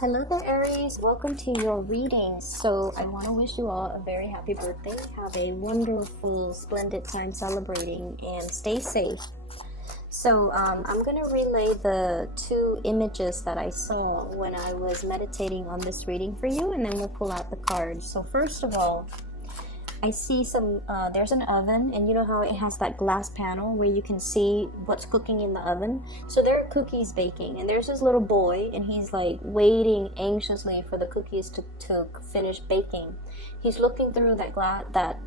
Hello there, Aries. Welcome to your reading. So I want to wish you all a very happy birthday. Have a wonderful, splendid time celebrating and stay safe. So I'm going to relay the two images that I saw when I was meditating on this reading for you, and then we'll pull out the cards. So first of all, I see there's an oven, and you know how it has that glass panel where you can see what's cooking in the oven? So there are cookies baking, and there's this little boy, and he's like waiting anxiously for the cookies to finish baking. He's looking through that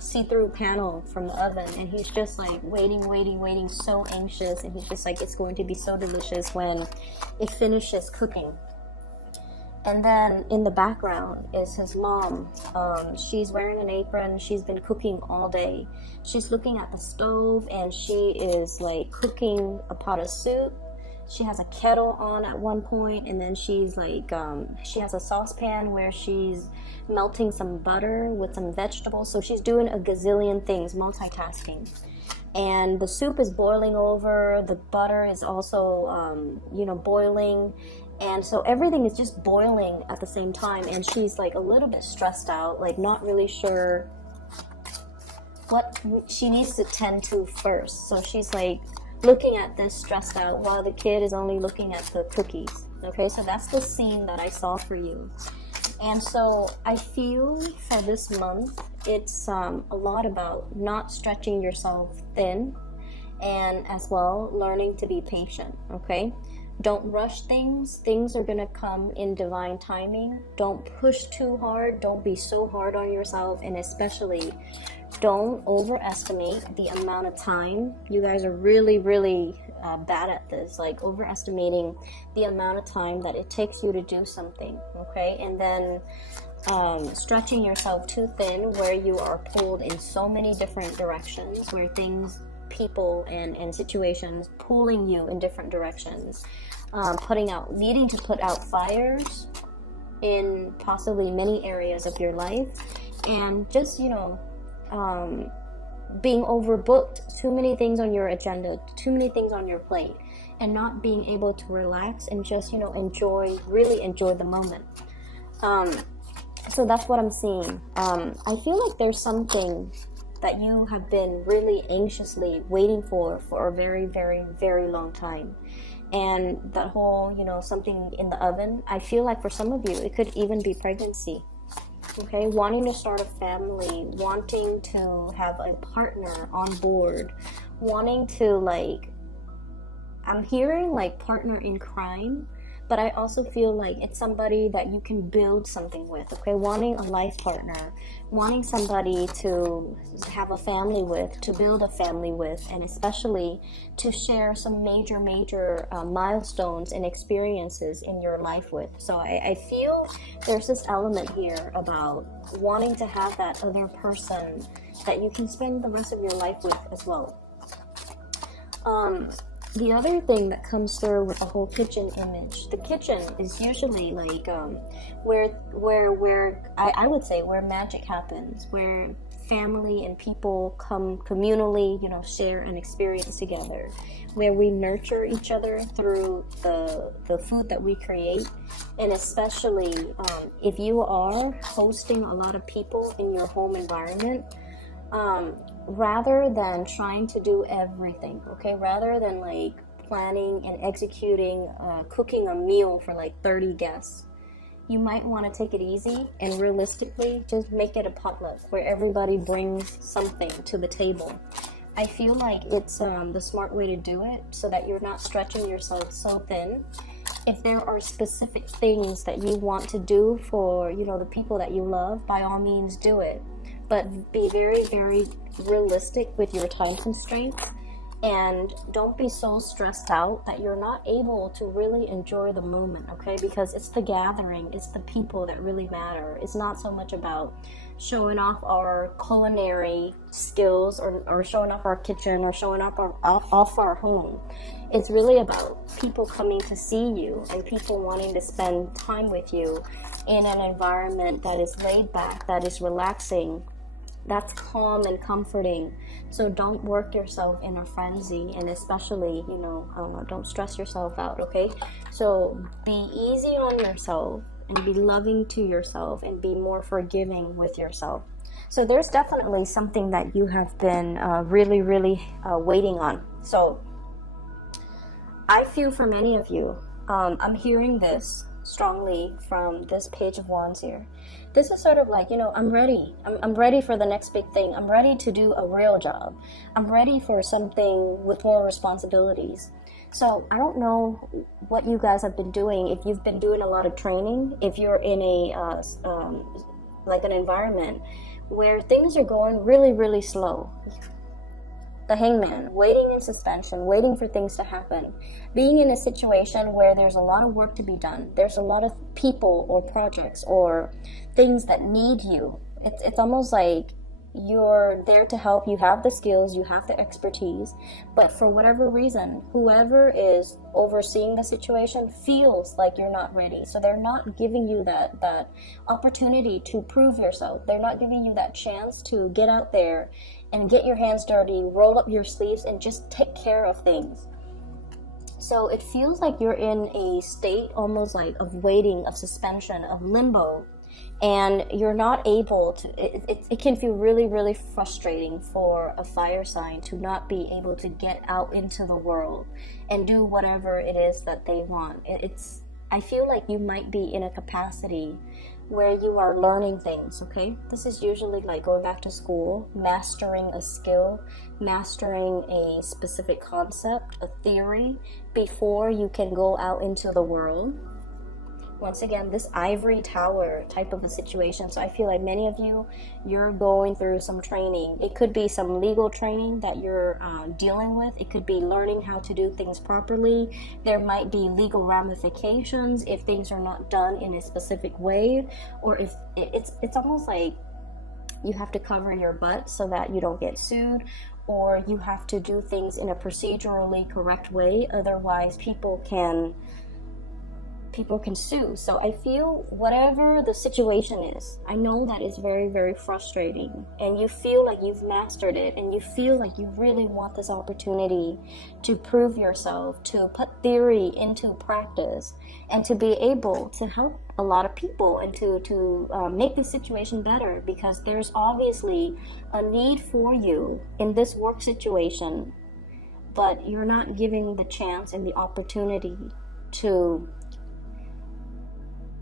see-through panel from the oven, and he's just like waiting, so anxious, and he's just like, it's going to be so delicious when it finishes cooking. And then in the background is his mom. She's wearing an apron. She's been cooking all day. She's looking at the stove, and she is like cooking a pot of soup. She has a kettle on at one point, and then she's like, she has a saucepan where she's melting some butter with some vegetables. So she's doing a gazillion things, multitasking. And the soup is boiling over. The butter is also, boiling. And so everything is just boiling at the same time, and she's like a little bit stressed out, like not really sure what she needs to tend to first. So she's like looking at this stressed out while the kid is only looking at the cookies. Okay, so that's the scene that I saw for you. And so I feel for this month, it's a lot about not stretching yourself thin, and as well learning to be patient. Okay, don't rush things. Things are going to come in divine timing. Don't push too hard. Don't be so hard on yourself. And especially, don't overestimate the amount of time. You guys are really, really bad at this. Like overestimating the amount of time that it takes you to do something. Okay? And then stretching yourself too thin where you are pulled in so many different directions, where things, people and situations pulling you in different directions, needing to put out fires in possibly many areas of your life, and just being overbooked, too many things on your agenda, too many things on your plate, and not being able to relax and just really enjoy the moment. So that's what I'm seeing. I feel like there's something that you have been really anxiously waiting for a very, very, very long time. And that whole, something in the oven, I feel like for some of you, it could even be pregnancy. Okay, wanting to start a family, wanting to have a partner on board, wanting to I'm hearing partner in crime, but I also feel like it's somebody that you can build something with, okay? Wanting a life partner, wanting somebody to have a family with, to build a family with, and especially to share some major milestones and experiences in your life with. So I feel there's this element here about wanting to have that other person that you can spend the rest of your life with as well. The other thing that comes through with the whole kitchen image, the kitchen is usually where I would say where magic happens, where family and people come communally, share an experience together, where we nurture each other through the food that we create. And especially if you are hosting a lot of people in your home environment, rather than trying to do everything, okay, rather than planning and executing, cooking a meal for 30 guests, you might want to take it easy and realistically just make it a potluck where everybody brings something to the table. I feel like it's the smart way to do it, so that you're not stretching yourself so thin. If there are specific things that you want to do for the people that you love, by all means do it. But be very, very realistic with your time constraints, and don't be so stressed out that you're not able to really enjoy the moment, okay? Because it's the gathering, it's the people that really matter. It's not so much about showing off our culinary skills or showing off our kitchen or showing off our home. It's really about people coming to see you and people wanting to spend time with you in an environment that is laid back, that is relaxing, That's calm and comforting. So don't work yourself in a frenzy, and especially, don't stress yourself out, okay? So be easy on yourself and be loving to yourself and be more forgiving with yourself. So there's definitely something that you have been really, really waiting on. So I feel for many of you, I'm hearing this strongly from this Page of Wands here. This is sort of like, I'm ready. I'm ready for the next big thing. I'm ready to do a real job. I'm ready for something with more responsibilities. So I don't know what you guys have been doing. If you've been doing a lot of training, if you're in a like an environment where things are going really, really slow. The Hangman, waiting in suspension, waiting for things to happen, being in a situation where there's a lot of work to be done, there's a lot of people or projects or things that need you. It's almost like you're there to help. You have the skills, you have the expertise, but for whatever reason, whoever is overseeing the situation feels like you're not ready. So they're not giving you that opportunity to prove yourself. They're not giving you that chance to get out there and get your hands dirty, roll up your sleeves, and just take care of things. So it feels like you're in a state almost like of waiting, of suspension, of limbo, and you're not able to, it can feel really, really frustrating for a fire sign to not be able to get out into the world and do whatever it is that they want. I feel like you might be in a capacity where you are learning things, okay? This is usually like going back to school, mastering a skill, mastering a specific concept, a theory, before you can go out into the world. Once again, this ivory tower type of a situation. So I feel like many of you, you're going through some training. It could be some legal training that you're dealing with. It could be learning how to do things properly. There might be legal ramifications if things are not done in a specific way, or if it's almost like you have to cover your butt so that you don't get sued, or you have to do things in a procedurally correct way. Otherwise, people can sue. So I feel whatever the situation is, I know that is very, very frustrating, and you feel like you've mastered it, and you feel like you really want this opportunity to prove yourself, to put theory into practice, and to be able to help a lot of people and to make the situation better, because there's obviously a need for you in this work situation, but you're not giving the chance and the opportunity to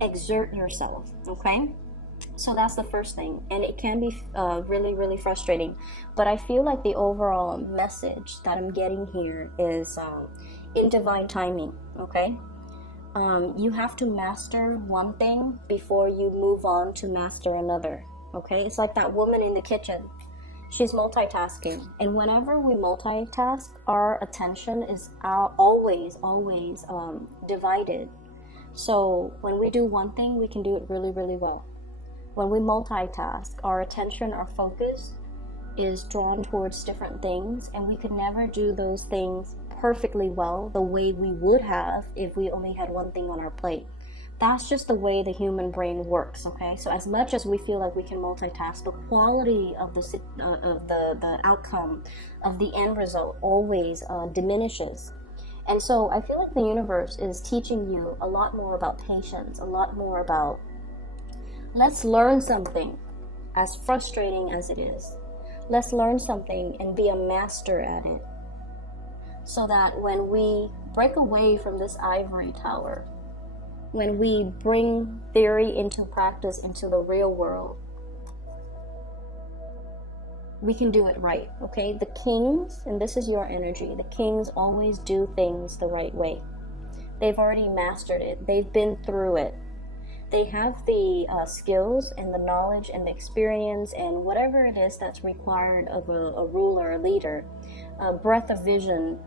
exert yourself, okay? So that's the first thing, and it can be really, really frustrating, but I feel like the overall message that I'm getting here is in divine timing, okay? You have to master one thing before you move on to master another, okay? It's like that woman in the kitchen. She's multitasking, and whenever we multitask, our attention is always divided. So when we do one thing, we can do it really, really well. When we multitask, our attention, our focus is drawn towards different things, and we could never do those things perfectly well the way we would have if we only had one thing on our plate. That's just the way the human brain works, okay? So as much as we feel like we can multitask, the quality of the outcome of the end result always diminishes. And so I feel like the universe is teaching you a lot more about patience, a lot more about, let's learn something, as frustrating as it is. Let's learn something and be a master at it, so that when we break away from this ivory tower, when we bring theory into practice, into the real world, we can do it right, okay? The kings, and this is your energy, the kings always do things the right way. They've already mastered it. They've been through it. They have the skills and the knowledge and the experience and whatever it is that's required of a ruler, a leader, a breadth of vision,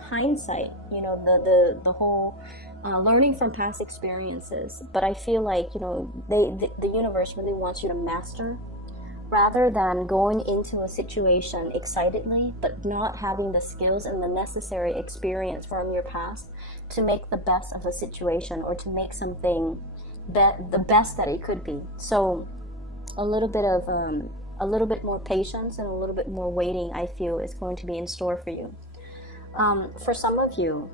hindsight, the whole learning from past experiences. But I feel like, the universe really wants you to master, rather than going into a situation excitedly but not having the skills and the necessary experience from your past to make the best of a situation, or to make something the best that it could be. So a little bit of A little bit more patience and a little bit more waiting, I feel, is going to be in store for you. For some of you,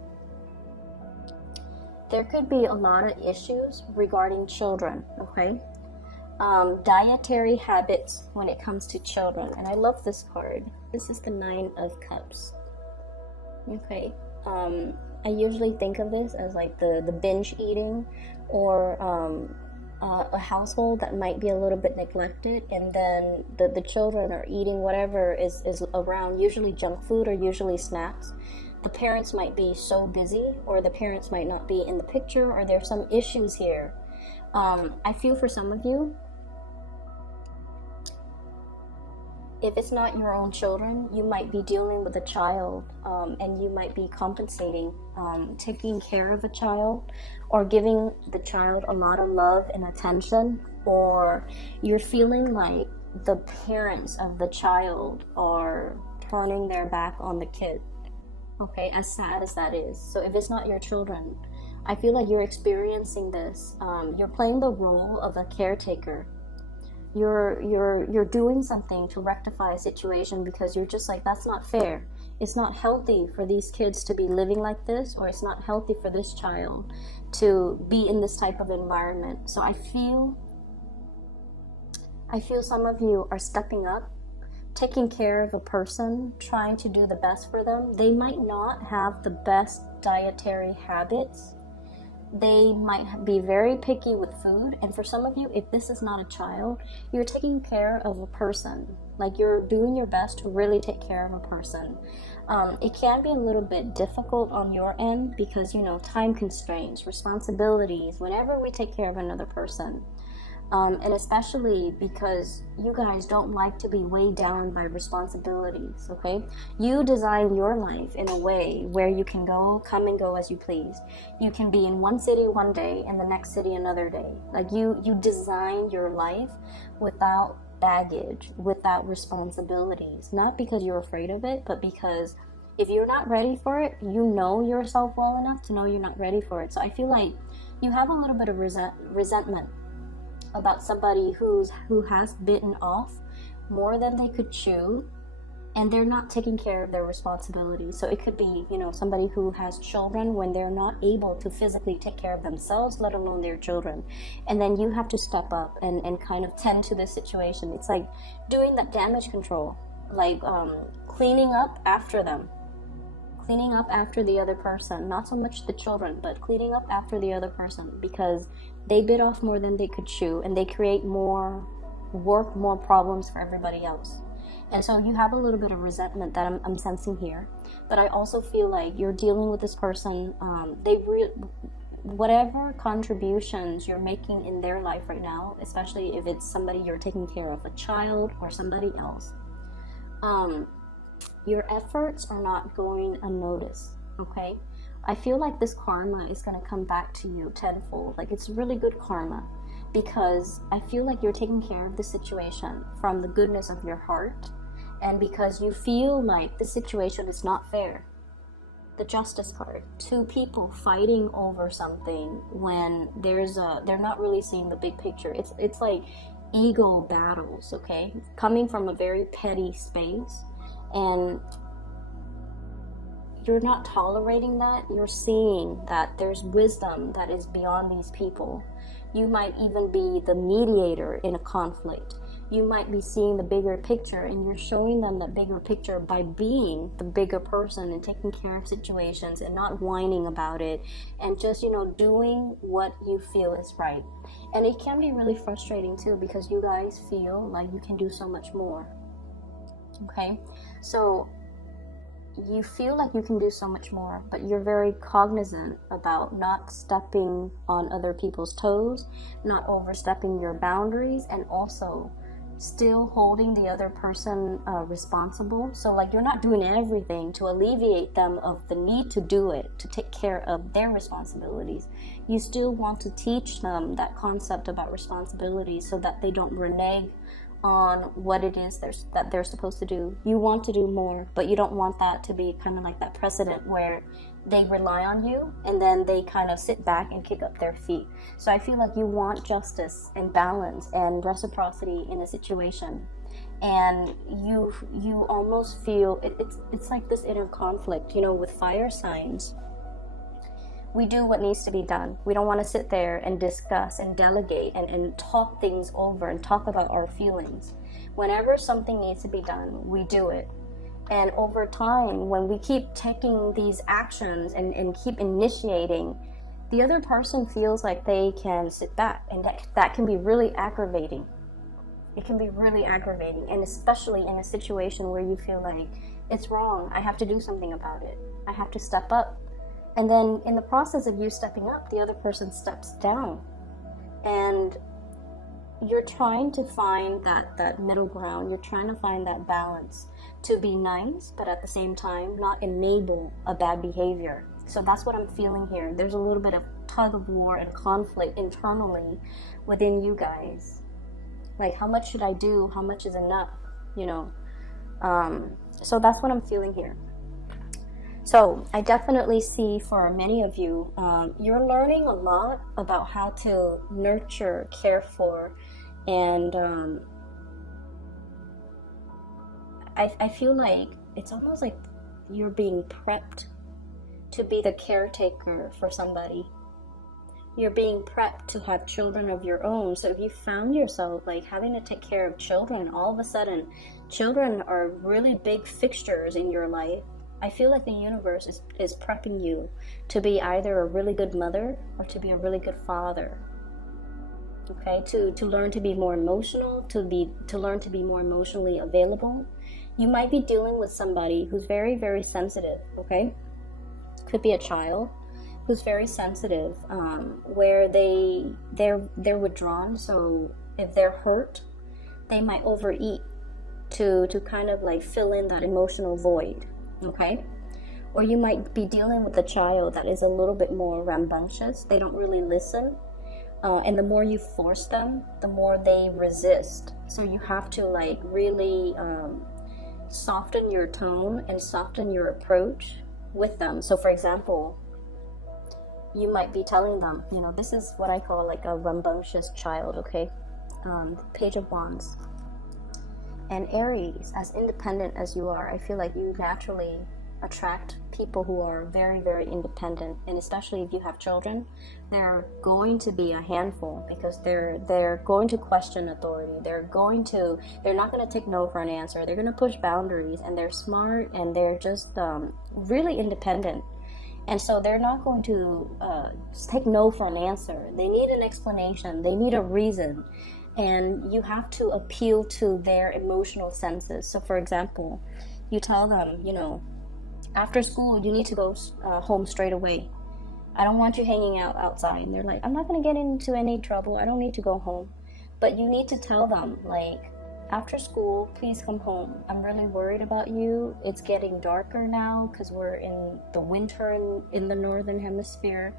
there could be a lot of issues regarding children, okay? Dietary habits when it comes to children. And I love this card. This is the 9 of Cups. Okay. I usually think of this as like the binge eating, or a household that might be a little bit neglected, and then the children are eating whatever is around, usually junk food or usually snacks. The parents might be so busy, or the parents might not be in the picture, or there's some issues here. I feel for some of you, if it's not your own children, you might be dealing with a child, and you might be compensating, taking care of a child, or giving the child a lot of love and attention, or you're feeling like the parents of the child are turning their back on the kid. Okay, as sad as that is. So if it's not your children, I feel like you're experiencing this. You're playing the role of a caretaker. You're doing something to rectify a situation because you're just like, that's not fair. It's not healthy for these kids to be living like this, or it's not healthy for this child to be in this type of environment. So I feel some of you are stepping up, taking care of a person, trying to do the best for them. They might not have the best dietary habits. They might be very picky with food. And for some of you, if this is not a child, you're taking care of a person. Like, you're doing your best to really take care of a person. It can be a little bit difficult on your end because, you know, time constraints, responsibilities, whenever we take care of another person. And especially because you guys don't like to be weighed down by responsibilities, okay? You design your life in a way where you can come and go as you please. You can be in one city one day and the next city another day. Like, you design your life without baggage, without responsibilities. Not because you're afraid of it, but because if you're not ready for it, you know yourself well enough to know you're not ready for it. So I feel like you have a little bit of resentment about somebody who has bitten off more than they could chew, and they're not taking care of their responsibilities. So it could be, you know, somebody who has children when they're not able to physically take care of themselves, let alone their children. And then you have to step up and kind of tend to this situation. It's like doing that damage control, like cleaning up after them. Cleaning up after the other person, not so much the children, but cleaning up after the other person, because they bit off more than they could chew, and they create more work, more problems for everybody else. And so you have a little bit of resentment that I'm sensing here. But I also feel like you're dealing with this person. Whatever contributions you're making in their life right now, especially if it's somebody you're taking care of, a child or somebody else, your efforts are not going unnoticed, okay? I feel like this karma is going to come back to you tenfold. Like, it's really good karma, because I feel like you're taking care of the situation from the goodness of your heart, and because you feel like the situation is not fair. The Justice card, two people fighting over something when they're not really seeing the big picture. It's like ego battles, okay? Coming from a very petty space. And you're not tolerating that. You're seeing that there's wisdom that is beyond these people. You might even be the mediator in a conflict. You might be seeing the bigger picture, and you're showing them that bigger picture by being the bigger person and taking care of situations and not whining about it, and just, you know, doing what you feel is right. And it can be really frustrating too, because you guys feel like you can do so much more. Okay, so you feel like you can do so much more, but you're very cognizant about not stepping on other people's toes, not overstepping your boundaries, and also still holding the other person responsible. So like, you're not doing everything to alleviate them of the need to do it, to take care of their responsibilities. You still want to teach them that concept about responsibility so that they don't renege on what it is that they're supposed to do. You want to do more, but you don't want that to be kind of like that precedent where they rely on you and then they kind of sit back and kick up their feet. So I feel like you want justice and balance and reciprocity in a situation. and you almost feel it's like this inner conflict. You know, with fire signs, we do what needs to be done. We don't want to sit there and discuss and delegate and talk things over and talk about our feelings. Whenever something needs to be done, we do it. And over time, when we keep taking these actions and keep initiating, the other person feels like they can sit back, and that can be really aggravating. It can be really aggravating, and especially in a situation where you feel like it's wrong, I have to do something about it, I have to step up. And then in the process of you stepping up, the other person steps down. And you're trying to find that middle ground. You're trying to find that balance to be nice, but at the same time not enable a bad behavior. So that's what I'm feeling here. There's a little bit of tug of war and conflict internally within you guys. Like, how much should I do? How much is enough? You know? So that's what I'm feeling here. So I definitely see for many of you, you're learning a lot about how to nurture, care for, and I feel like it's almost like you're being prepped to be the caretaker for somebody. You're being prepped to have children of your own. So if you found yourself like having to take care of children, all of a sudden children are really big fixtures in your life. I feel like the universe is prepping you to be either a really good mother or to be a really good father. Okay, to learn to be more emotional, to learn to be more emotionally available. You might be dealing with somebody who's very, very sensitive. Okay, could be a child who's very sensitive, where they're withdrawn. So if they're hurt, they might overeat to kind of like fill in that emotional void. Okay, or you might be dealing with a child that is a little bit more rambunctious. They don't really listen, and the more you force them, the more they resist. So you have to like really soften your tone and soften your approach with them. So for example, you might be telling them, you know, this is what I call like a rambunctious child. Okay, Page of Wands. And Aries, as independent as you are, I feel like you naturally attract people who are very, very independent. And especially if you have children, they're going to be a handful because they're going to question authority. They're not going to take no for an answer. They're going to push boundaries, and they're smart, and they're just really independent. And so they're not going to take no for an answer. They need an explanation. They need a reason. And you have to appeal to their emotional senses. So for example, you tell them, you know, after school, you need to go home straight away. I don't want you hanging out outside. And they're like, I'm not going to get into any trouble. I don't need to go home. But you need to tell them, like, after school, please come home. I'm really worried about you. It's getting darker now because we're in the winter in the northern hemisphere.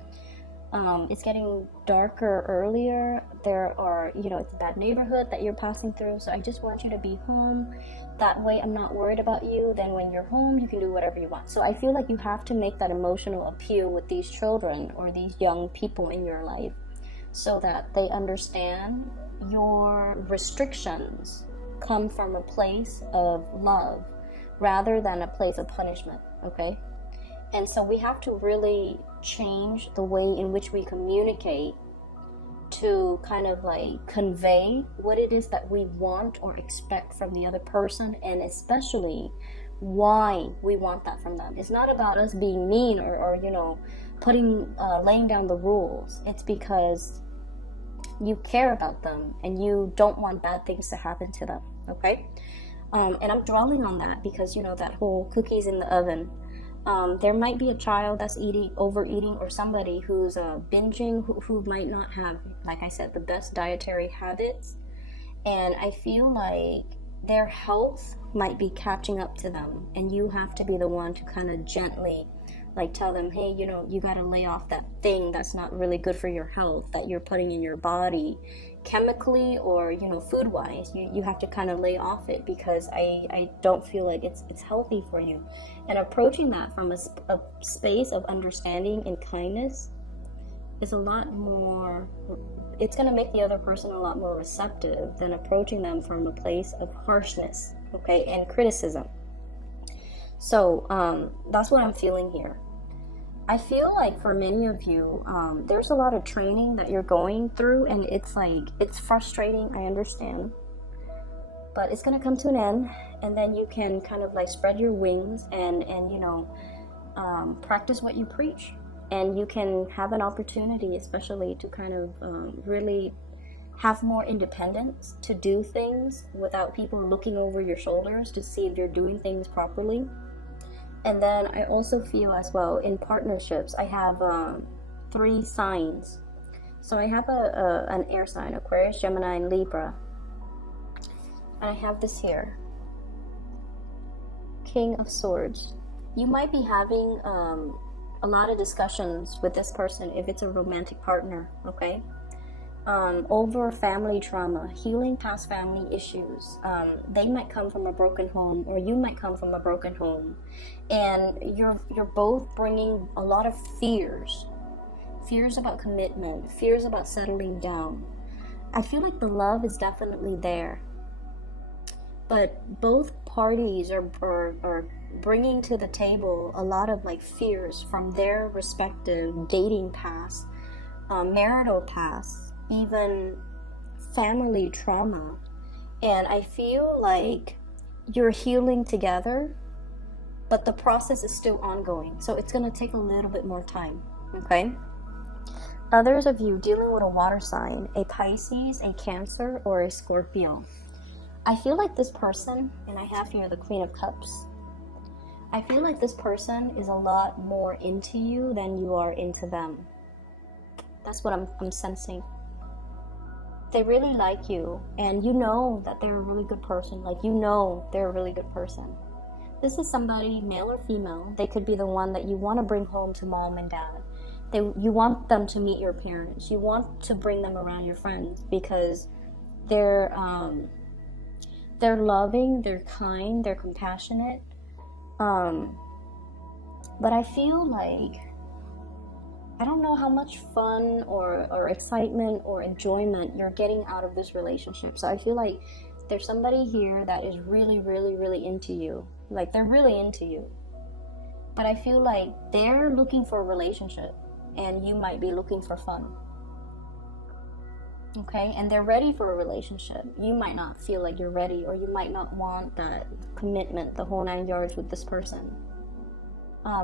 It's getting darker earlier. There are, you know, it's a bad neighborhood that you're passing through. So I just want you to be home. That way I'm not worried about you. Then when you're home, you can do whatever you want. So I feel like you have to make that emotional appeal with these children or these young people in your life so that they understand your restrictions come from a place of love rather than a place of punishment. Okay? And so we have to really change the way in which we communicate to kind of like convey what it is that we want or expect from the other person, and especially why we want that from them. It's not about us being mean or you know, laying down the rules. It's because you care about them and you don't want bad things to happen to them. Okay? And I'm dwelling on that because, you know, that whole cookies in the oven. There might be a child that's overeating, or somebody who's binging, who might not have, like I said, the best dietary habits. And I feel like their health might be catching up to them. And you have to be the one to kind of gently like tell them, hey, you know, you got to lay off that thing that's not really good for your health that you're putting in your body chemically or, you know, food wise. You have to kind of lay off it because I don't feel like it's healthy for you. And approaching that from a space of understanding and kindness is a lot more, it's going to make the other person a lot more receptive than approaching them from a place of harshness, okay, and criticism. So that's what I'm feeling here. I feel like for many of you, there's a lot of training that you're going through, and it's like, it's frustrating, I understand, but it's going to come to an end, and then you can kind of like spread your wings and you know, practice what you preach. And you can have an opportunity, especially to kind of really have more independence to do things without people looking over your shoulders to see if you're doing things properly. And then I also feel as well in partnerships, I have 3 signs. So I have an air sign, Aquarius, Gemini, and Libra. And I have this here, King of Swords. You might be having a lot of discussions with this person if it's a romantic partner, okay? Over family trauma, healing past family issues. They might come from a broken home, or you might come from a broken home, and you're both bringing a lot of fears about commitment, fears about settling down. I feel like the love is definitely there, but both parties are bringing to the table a lot of like fears from their respective dating past, marital past, even family trauma. And I feel like you're healing together, but the process is still ongoing, so it's going to take a little bit more time, okay? Others of you dealing with a water sign, a Pisces, a Cancer, or a Scorpio. I feel like this person, and I have here the Queen of Cups, I feel like this person is a lot more into you than you are into them. That's what I'm sensing. They really like you, and you know that they're a really good person. Like, you know they're a really good person. This is somebody, male or female. They could be the one that you want to bring home to mom and dad. You want them to meet your parents. You want to bring them around your friends because they're loving, they're kind, they're compassionate. But I feel like, I don't know how much fun or excitement or enjoyment you're getting out of this relationship. So I feel like there's somebody here that is really, really, really into you. Like, they're really into you. But I feel like they're looking for a relationship, and you might be looking for fun. Okay, and they're ready for a relationship. You might not feel like you're ready, or you might not want that commitment, the whole 9 yards with this person.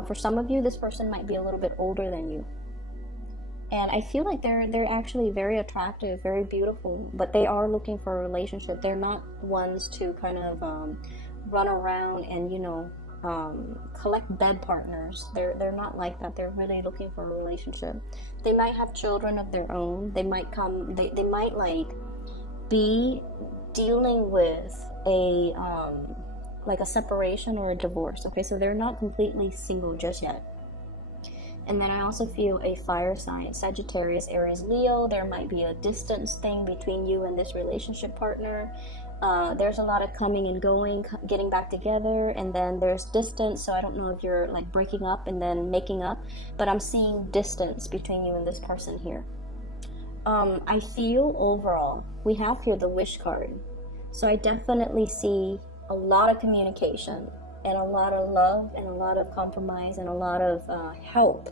For some of you, this person might be a little bit older than you. And I feel like they're actually very attractive, very beautiful, but they are looking for a relationship. They're not ones to kind of run around and, you know, collect bed partners. They're not like that. They're really looking for a relationship. They might have children of their own. They might like be dealing with a like a separation or a divorce. Okay, so they're not completely single just yet. And then I also feel a fire sign, Sagittarius, Aries, Leo. There might be a distance thing between you and this relationship partner. There's a lot of coming and going, getting back together, and then there's distance. So I don't know if you're like breaking up and then making up, but I'm seeing distance between you and this person here. I feel overall, we have here the wish card. So I definitely see a lot of communication and a lot of love and a lot of compromise and a lot of help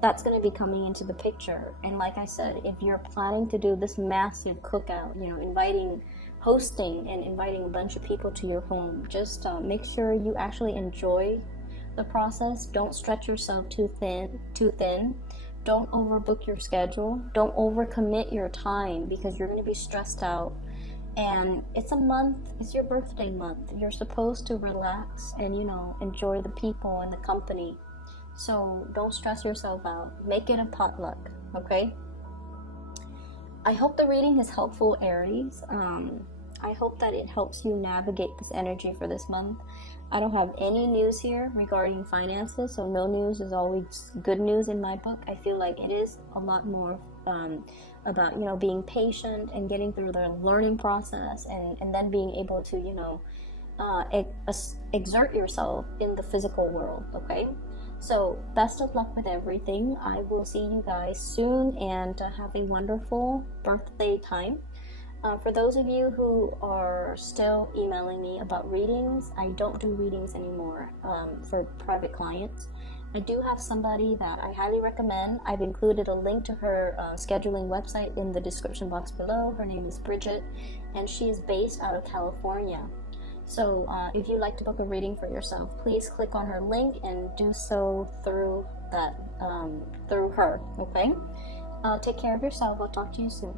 that's going to be coming into the picture. And like I said, if you're planning to do this massive cookout, you know, hosting and inviting a bunch of people to your home, just make sure you actually enjoy the process. Don't stretch yourself too thin. Don't overbook your schedule. Don't overcommit your time, because you're going to be stressed out. And it's a month, it's your birthday month. You're supposed to relax and, you know, enjoy the people and the company. So don't stress yourself out. Make it a potluck, okay? I hope the reading is helpful, Aries. I hope that it helps you navigate this energy for this month. I don't have any news here regarding finances, so no news is always good news in my book. I feel like it is a lot more about, you know, being patient and getting through the learning process, and then being able to, you know, exert yourself in the physical world, okay? So best of luck with everything. I will see you guys soon, and have a wonderful birthday time. For those of you who are still emailing me about readings, I don't do readings anymore for private clients. I do have somebody that I highly recommend. I've included a link to her scheduling website in the description box below. Her name is Bridget, and she is based out of California. So if you'd like to book a reading for yourself, please click on her link and do so through her. Okay? Take care of yourself. I'll talk to you soon.